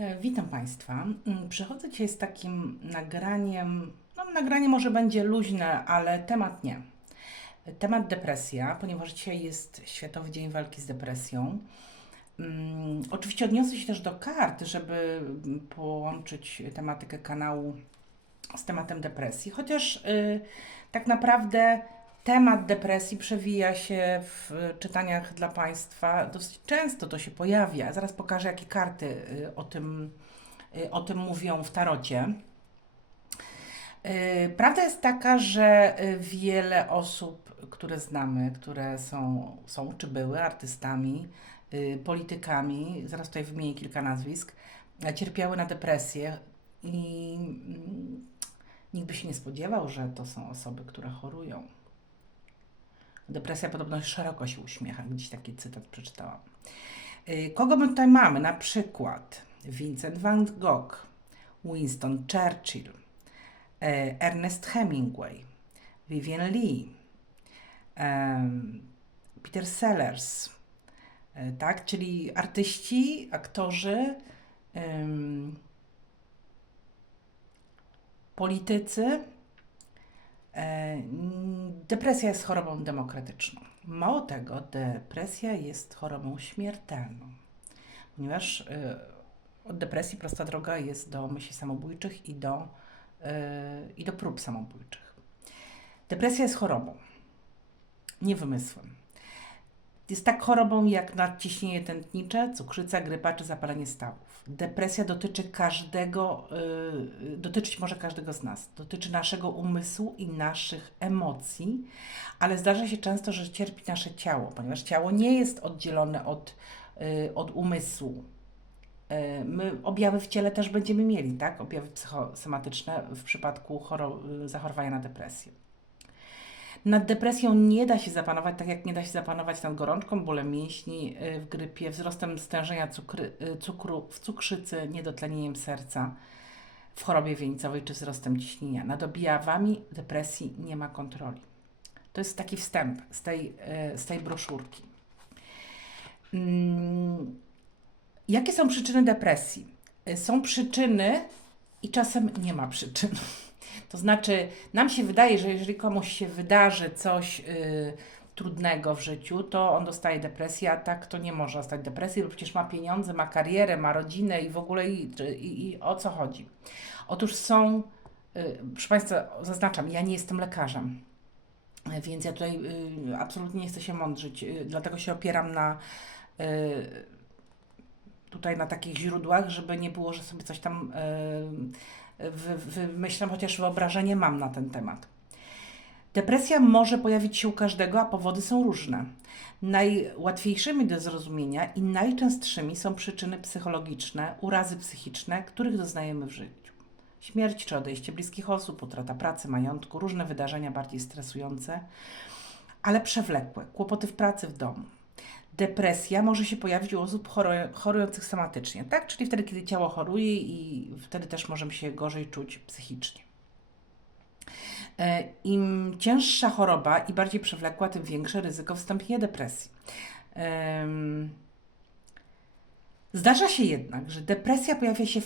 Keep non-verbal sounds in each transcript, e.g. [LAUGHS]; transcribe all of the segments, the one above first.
E, Witam Państwa. Mm, Przychodzę dzisiaj z takim nagraniem. No, nagranie może będzie luźne, ale temat nie. Temat depresja, ponieważ dzisiaj jest Światowy Dzień Walki z Depresją. Mm, Oczywiście odniosę się też do kart, żeby połączyć tematykę kanału z tematem depresji, chociaż y, tak naprawdę temat depresji przewija się w czytaniach dla Państwa dosyć często, to się pojawia. Zaraz pokażę, jakie karty y, o tym, y, o tym mówią w tarocie. Y, Prawda jest taka, że wiele osób, które znamy, które są, są czy były artystami, politykami, zaraz tutaj wymienię kilka nazwisk, cierpiały na depresję i mm, nikt by się nie spodziewał, że to są osoby, które chorują. Depresja podobno szeroko się uśmiecha, gdzieś taki cytat przeczytałam. Y, Kogo my tutaj mamy? Na przykład Vincent van Gogh, Winston Churchill, e, Ernest Hemingway, Vivian Lee, Peter Sellers, e, tak? Czyli artyści, aktorzy, politycy. E, n- Depresja jest chorobą demokratyczną. Mało tego, depresja jest chorobą śmiertelną, ponieważ e, od depresji prosta droga jest do myśli samobójczych i do, e, i do prób samobójczych. Depresja jest chorobą, nie wymysłem. Jest tak chorobą jak nadciśnienie tętnicze, cukrzyca, grypa czy zapalenie stawów. Depresja dotyczy każdego, yy, dotyczyć może każdego z nas. Dotyczy naszego umysłu i naszych emocji, ale zdarza się często, że cierpi nasze ciało, ponieważ ciało nie jest oddzielone od, yy, od umysłu. Yy, My objawy w ciele też będziemy mieli, tak? Objawy psychosomatyczne w przypadku yy, zachorowania na depresję. Nad depresją nie da się zapanować, tak jak nie da się zapanować nad gorączką, bólem mięśni y, w grypie, wzrostem stężenia cukry, y, cukru w cukrzycy, niedotlenieniem serca, w chorobie wieńcowej czy wzrostem ciśnienia. Nad objawami depresji nie ma kontroli. To jest taki wstęp z tej, y, z tej broszurki. Mm, Jakie są przyczyny depresji? Są przyczyny i czasem nie ma przyczyn. To znaczy, nam się wydaje, że jeżeli komuś się wydarzy coś y, trudnego w życiu, to on dostaje depresję, a tak to nie może dostać depresji, bo przecież ma pieniądze, ma karierę, ma rodzinę i w ogóle i, i, i o co chodzi. Otóż są, y, proszę Państwa, zaznaczam, ja nie jestem lekarzem. Więc ja tutaj y, absolutnie nie chcę się mądrzyć, y, dlatego się opieram na y, tutaj na takich źródłach, żeby nie było, że sobie coś tam y, wymyślam, chociaż wyobrażenie mam na ten temat. Depresja może pojawić się u każdego, a powody są różne. Najłatwiejszymi do zrozumienia i najczęstszymi są przyczyny psychologiczne, urazy psychiczne, których doznajemy w życiu. Śmierć czy odejście bliskich osób, utrata pracy, majątku, różne wydarzenia bardziej stresujące, ale przewlekłe, kłopoty w pracy, w domu. Depresja może się pojawić u osób chorujących somatycznie, tak? Czyli wtedy, kiedy ciało choruje i wtedy też możemy się gorzej czuć psychicznie. E, Im cięższa choroba i bardziej przewlekła, tym większe ryzyko wystąpienia depresji. Zdarza się jednak, że depresja pojawia się y,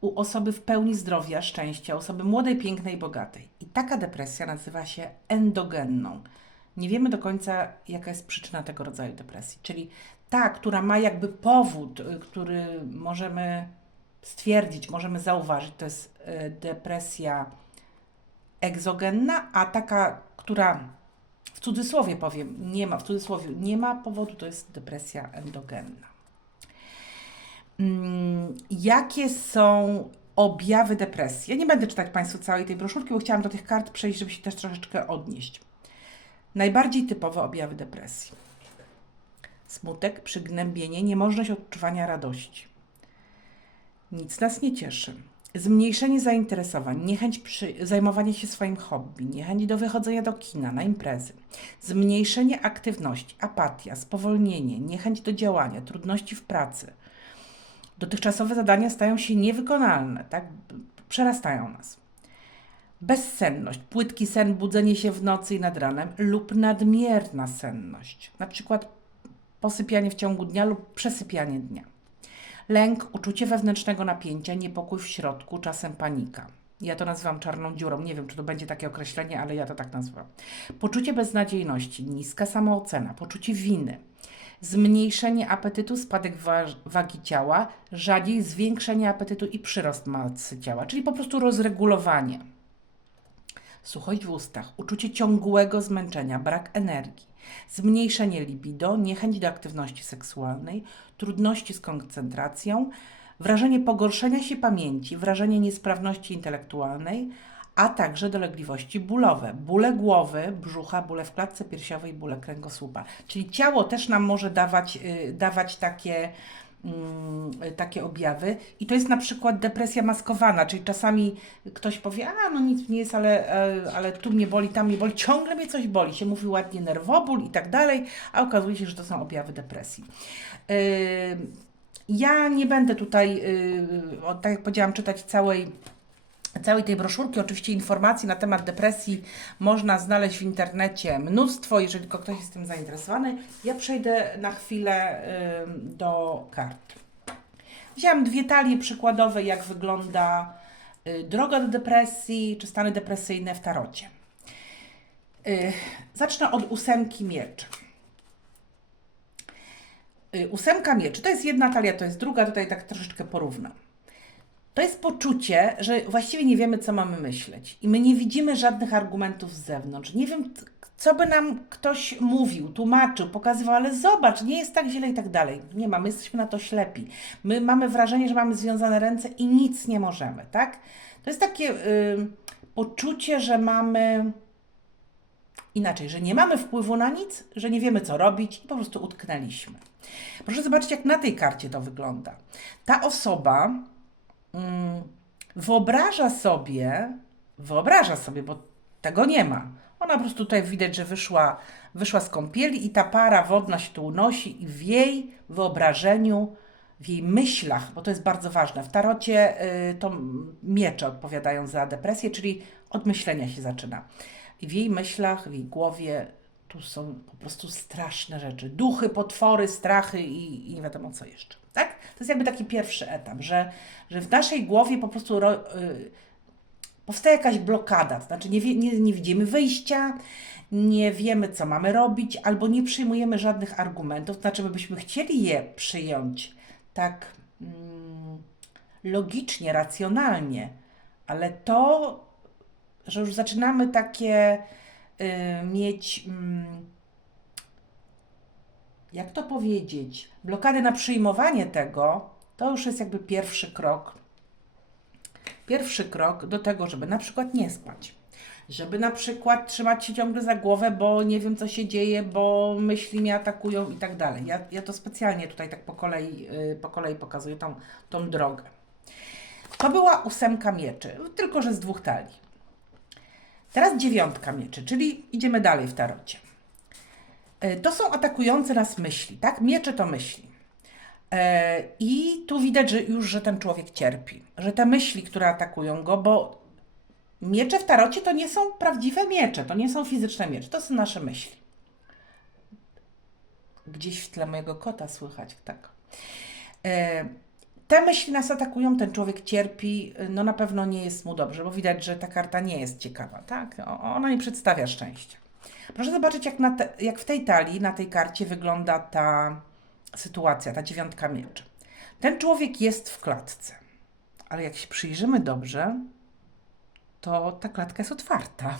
u osoby w pełni zdrowia, szczęścia, osoby młodej, pięknej, bogatej. I taka depresja nazywa się endogenną. Nie wiemy do końca, jaka jest przyczyna tego rodzaju depresji. Czyli ta, która ma jakby powód, y, który możemy stwierdzić, możemy zauważyć, to jest y, depresja egzogenna, a taka, która w cudzysłowie powiem, nie ma, w cudzysłowie nie ma powodu, to jest depresja endogenna. Mm, Jakie są objawy depresji? Ja nie będę czytać Państwu całej tej broszurki, bo chciałam do tych kart przejść, żeby się też troszeczkę odnieść. Najbardziej typowe objawy depresji. Smutek, przygnębienie, niemożność odczuwania radości. Nic nas nie cieszy. Zmniejszenie zainteresowań, niechęć przy zajmowania się swoim hobby, niechęć do wychodzenia do kina, na imprezy. Zmniejszenie aktywności, apatia, spowolnienie, niechęć do działania, trudności w pracy. Dotychczasowe zadania stają się niewykonalne, tak? Przerastają nas. Bezsenność, płytki sen, budzenie się w nocy i nad ranem lub nadmierna senność, na przykład posypianie w ciągu dnia lub przesypianie dnia. Lęk, uczucie wewnętrznego napięcia, niepokój w środku, czasem panika. Ja to nazywam czarną dziurą. Nie wiem, czy to będzie takie określenie, ale ja to tak nazywam. Poczucie beznadziejności, niska samoocena, poczucie winy, zmniejszenie apetytu, spadek wa- wagi ciała, rzadziej zwiększenie apetytu i przyrost masy ciała, czyli po prostu rozregulowanie. Suchość w ustach, uczucie ciągłego zmęczenia, brak energii, zmniejszenie libido, niechęć do aktywności seksualnej, trudności z koncentracją, wrażenie pogorszenia się pamięci, wrażenie niesprawności intelektualnej, a także dolegliwości bólowe, bóle głowy, brzucha, bóle w klatce piersiowej, bóle kręgosłupa. Czyli ciało też nam może dawać, y, dawać takie, takie objawy i to jest na przykład depresja maskowana, czyli czasami ktoś powie, a no nic nie jest, ale, e, ale tu mnie boli, tam mnie boli, ciągle mnie coś boli, się mówi ładnie nerwoból i tak dalej, a okazuje się, że to są objawy depresji. Ja nie będę tutaj, o, tak jak powiedziałam, czytać całej, całej tej broszurki. Oczywiście informacji na temat depresji można znaleźć w internecie mnóstwo, jeżeli tylko ktoś jest tym zainteresowany. Ja przejdę na chwilę do kart. Wzięłam dwie talie przykładowe, jak wygląda yy, droga do depresji czy stany depresyjne w tarocie. Yy, zacznę od ósemki mieczy. Y, Ósemka mieczy to jest jedna talia, to jest druga, tutaj tak troszeczkę porównam. To jest poczucie, że właściwie nie wiemy, co mamy myśleć i my nie widzimy żadnych argumentów z zewnątrz. Nie wiem, co by nam ktoś mówił, tłumaczył, pokazywał, ale zobacz, nie jest tak źle i tak dalej. Nie ma, my jesteśmy na to ślepi. My mamy wrażenie, że mamy związane ręce i nic nie możemy, tak? To jest takie y, poczucie, że mamy inaczej, że nie mamy wpływu na nic, że nie wiemy, co robić i po prostu utknęliśmy. Proszę zobaczyć, jak na tej karcie to wygląda. Ta osoba wyobraża sobie, wyobraża sobie, bo tego nie ma. Ona po prostu tutaj widać, że wyszła, wyszła z kąpieli i ta para wodna się tu unosi i w jej wyobrażeniu, w jej myślach, bo to jest bardzo ważne. W tarocie y, to miecze odpowiadają za depresję, czyli od myślenia się zaczyna. I w jej myślach, w jej głowie tu są po prostu straszne rzeczy. Duchy, potwory, strachy i, i nie wiadomo co jeszcze. Tak? To jest jakby taki pierwszy etap, że, że w naszej głowie po prostu ro, y, powstaje jakaś blokada. To znaczy nie, wie, nie, nie widzimy wyjścia, nie wiemy co mamy robić, albo nie przyjmujemy żadnych argumentów. To znaczy my byśmy chcieli je przyjąć tak mm, logicznie, racjonalnie, ale to że już zaczynamy takie mieć, mm, jak to powiedzieć, blokady na przyjmowanie tego, to już jest jakby pierwszy krok. Pierwszy krok do tego, żeby na przykład nie spać. Żeby na przykład trzymać się ciągle za głowę, bo nie wiem co się dzieje, bo myśli mnie atakują i tak dalej. Ja, ja to specjalnie tutaj tak po kolei, y, po kolei pokazuję tą, tą drogę. To była ósemka mieczy, tylko że z dwóch talii. Teraz dziewiątka mieczy, czyli idziemy dalej w tarocie. E, To są atakujące nas myśli, tak? Miecze to myśli. E, I tu widać, że już, że ten człowiek cierpi, że te myśli, które atakują go, bo miecze w tarocie to nie są prawdziwe miecze, to nie są fizyczne miecze, to są nasze myśli. Gdzieś w tle mojego kota słychać, tak. Te myśli nas atakują, ten człowiek cierpi, no na pewno nie jest mu dobrze, bo widać, że ta karta nie jest ciekawa, tak? Ona nie przedstawia szczęścia. Proszę zobaczyć, jak, te, jak w tej talii, na tej karcie wygląda ta sytuacja, ta dziewiątka mieczy. Ten człowiek jest w klatce, ale jak się przyjrzymy dobrze, to ta klatka jest otwarta.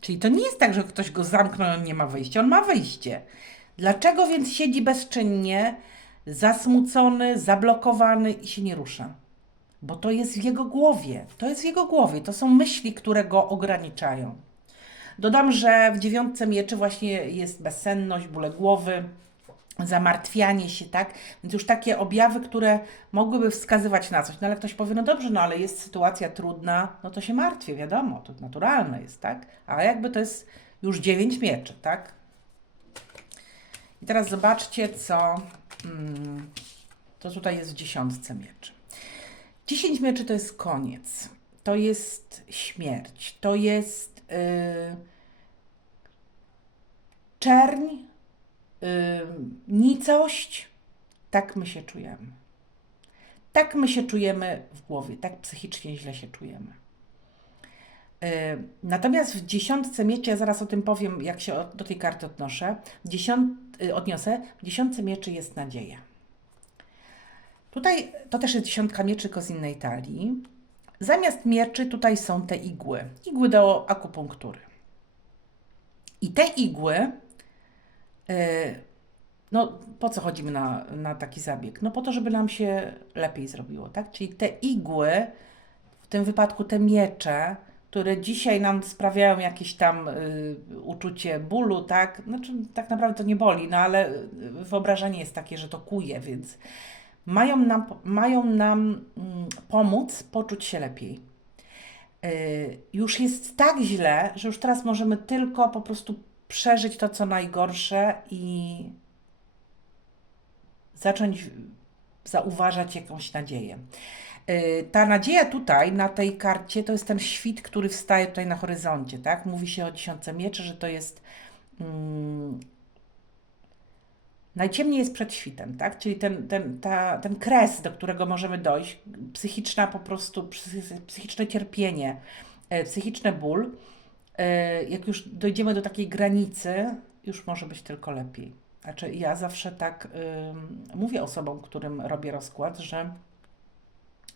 Czyli to nie jest tak, że ktoś go zamknął, on nie ma wyjścia. On ma wyjście. Dlaczego więc siedzi bezczynnie, zasmucony, zablokowany i się nie rusza? Bo to jest w jego głowie. To jest w jego głowie. To są myśli, które go ograniczają. Dodam, że w dziewiątce mieczy właśnie jest bezsenność, bóle głowy, zamartwianie się, tak? Więc już takie objawy, które mogłyby wskazywać na coś. No ale ktoś powie, no dobrze, no ale jest sytuacja trudna, no to się martwię, wiadomo, to naturalne jest, tak? A jakby to jest już dziewięć mieczy, tak? I teraz zobaczcie, co mm, to tutaj jest w dziesiątce mieczy. Dziesięć mieczy to jest koniec, to jest śmierć, to jest yy, czerń, yy, nicość, tak my się czujemy. Tak my się czujemy w głowie, tak psychicznie źle się czujemy. Yy, Natomiast w dziesiątce mieczy, ja zaraz o tym powiem, jak się do tej karty odnoszę, dziesiąt, odniosę, w dziesiątce mieczy jest nadzieja. Tutaj to też jest dziesiątka mieczy, z innej talii. Zamiast mieczy tutaj są te igły. Igły do akupunktury. I te igły, yy, no po co chodzimy na, na taki zabieg? No po to, żeby nam się lepiej zrobiło, tak? Czyli te igły, w tym wypadku te miecze, które dzisiaj nam sprawiają jakieś tam y, uczucie bólu, tak? Znaczy, tak naprawdę to nie boli, no ale y, wyobrażenie jest takie, że to kuje, więc mają nam, mają nam mm, pomóc poczuć się lepiej. Y, już jest tak źle, że już teraz możemy tylko po prostu przeżyć to, co najgorsze i zacząć zauważać jakąś nadzieję. Y, Ta nadzieja tutaj na tej karcie to jest ten świt, który wstaje tutaj na horyzoncie, tak? Mówi się o dziesiątce mieczy, że to jest mm, najciemniej jest przed świtem, tak? Czyli ten, ten, ta, ten kres, do którego możemy dojść, psychiczna po prostu, psy- psychiczne cierpienie, e, psychiczny ból, e, jak już dojdziemy do takiej granicy, już może być tylko lepiej. Znaczy, ja zawsze tak mówię osobom, którym robię rozkład, że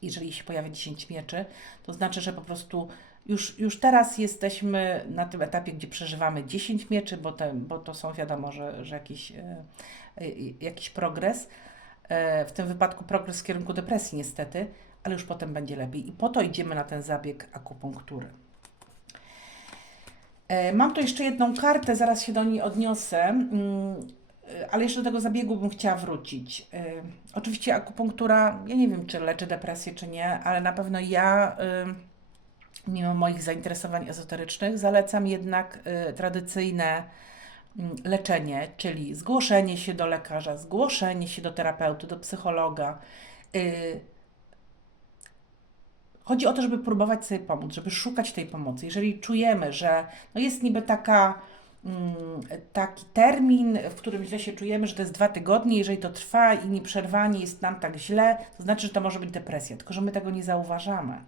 jeżeli się pojawia 10 mieczy, to znaczy, że po prostu już, już teraz jesteśmy na tym etapie, gdzie przeżywamy 10 mieczy, bo, te, bo to są wiadomo, że, że jakiś, e, e, jakiś progres. E, w tym wypadku progres w kierunku depresji niestety, ale już potem będzie lepiej. I po to idziemy na ten zabieg akupunktury. Mam tu jeszcze jedną kartę, zaraz się do niej odniosę, mm, ale jeszcze do tego zabiegu bym chciała wrócić. E, Oczywiście akupunktura, ja nie wiem, czy leczy depresję, czy nie, ale na pewno ja, e, mimo moich zainteresowań ezoterycznych, zalecam jednak e, tradycyjne mm, leczenie, czyli zgłoszenie się do lekarza, zgłoszenie się do terapeuty, do psychologa. Chodzi o to, żeby próbować sobie pomóc, żeby szukać tej pomocy. Jeżeli czujemy, że no jest niby taka, taki termin, w którym źle się czujemy, że to jest dwa tygodnie, jeżeli to trwa i nieprzerwanie jest nam tak źle, to znaczy, że to może być depresja, tylko że my tego nie zauważamy.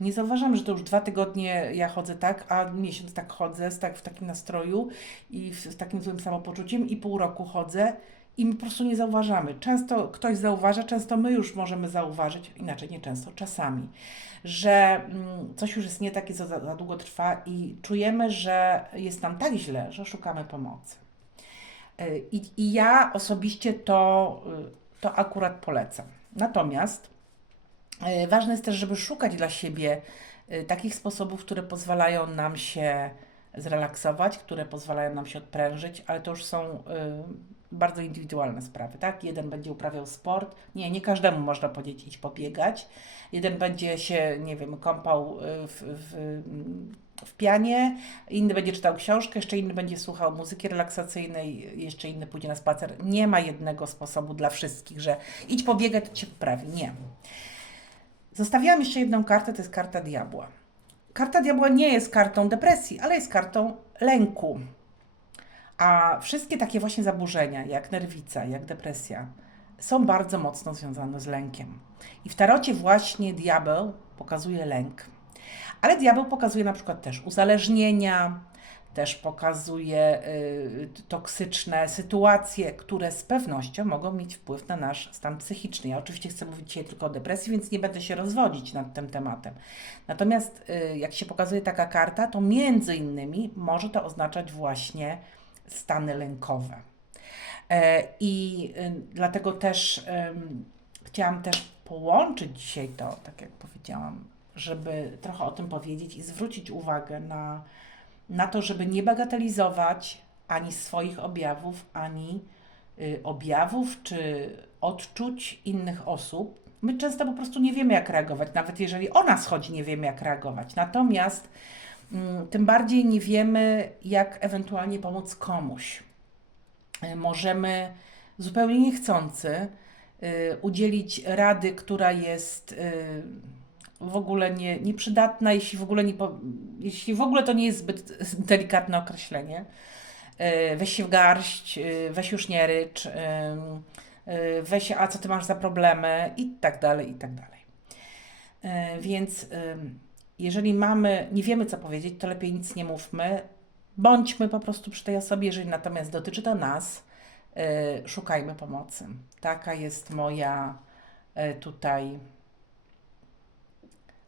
Nie zauważamy, że to już dwa tygodnie ja chodzę tak, a miesiąc tak chodzę, tak, w takim nastroju i z takim złym samopoczuciem i pół roku chodzę i my po prostu nie zauważamy. Często ktoś zauważa, często my już możemy zauważyć, inaczej nie często, czasami, że mm, coś już jest nie takie, co za, za długo trwa i czujemy, że jest nam tak źle, że szukamy pomocy. Y, I, i ja osobiście to, y, to akurat polecam. Natomiast y, ważne jest też, żeby szukać dla siebie takich sposobów, które pozwalają nam się zrelaksować, które pozwalają nam się odprężyć, ale to już są bardzo indywidualne sprawy, tak? Jeden będzie uprawiał sport, nie, nie każdemu można powiedzieć idź pobiegać, jeden będzie się, nie wiem, kąpał y, w, w, w pianie, inny będzie czytał książkę, jeszcze inny będzie słuchał muzyki relaksacyjnej, jeszcze inny pójdzie na spacer. Nie ma jednego sposobu dla wszystkich, że idź pobiegać, to cię poprawi. Nie. Zostawiłam jeszcze jedną kartę, to jest karta diabła. Karta diabła nie jest kartą depresji, ale jest kartą lęku. A wszystkie takie właśnie zaburzenia, jak nerwica, jak depresja, są bardzo mocno związane z lękiem. I w tarocie właśnie diabeł pokazuje lęk. Ale diabeł pokazuje na przykład też uzależnienia, też pokazuje y, toksyczne sytuacje, które z pewnością mogą mieć wpływ na nasz stan psychiczny. Ja oczywiście chcę mówić dzisiaj tylko o depresji, więc nie będę się rozwodzić nad tym tematem. Natomiast y, jak się pokazuje taka karta, to między innymi może to oznaczać właśnie stany lękowe. E, I y, dlatego też chciałam też połączyć dzisiaj to, tak jak powiedziałam, żeby trochę o tym powiedzieć i zwrócić uwagę na, na to, żeby nie bagatelizować ani swoich objawów, ani y, objawów czy odczuć innych osób. My często po prostu nie wiemy, jak reagować, nawet jeżeli o nas chodzi, nie wiemy, jak reagować. Natomiast tym bardziej nie wiemy, jak ewentualnie pomóc komuś. Y, Możemy zupełnie niechcący y, udzielić rady, która jest y, w ogóle nie, nieprzydatna, jeśli w ogóle, nie, jeśli w ogóle to nie jest zbyt [LAUGHS] delikatne określenie. Weź się w garść, weź już nie rycz, weź, a co ty masz za problemy i tak dalej, i tak dalej. Więc jeżeli mamy, nie wiemy co powiedzieć, to lepiej nic nie mówmy. Bądźmy po prostu przy tej osobie, jeżeli natomiast dotyczy to nas, y, szukajmy pomocy. Taka jest moja y, tutaj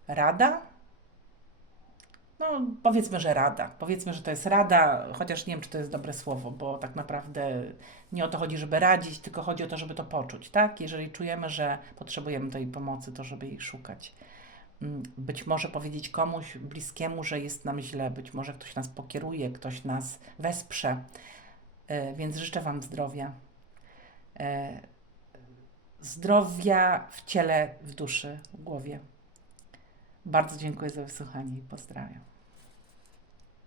rada. No, powiedzmy, że rada. Powiedzmy, że to jest rada, chociaż nie wiem, czy to jest dobre słowo, bo tak naprawdę nie o to chodzi, żeby radzić, tylko chodzi o to, żeby to poczuć, tak? Jeżeli czujemy, że potrzebujemy tej pomocy, to żeby jej szukać. Być może powiedzieć komuś bliskiemu, że jest nam źle, być może ktoś nas pokieruje, ktoś nas wesprze. E, Więc życzę Wam zdrowia. E, Zdrowia w ciele, w duszy, w głowie. Bardzo dziękuję za wysłuchanie i pozdrawiam.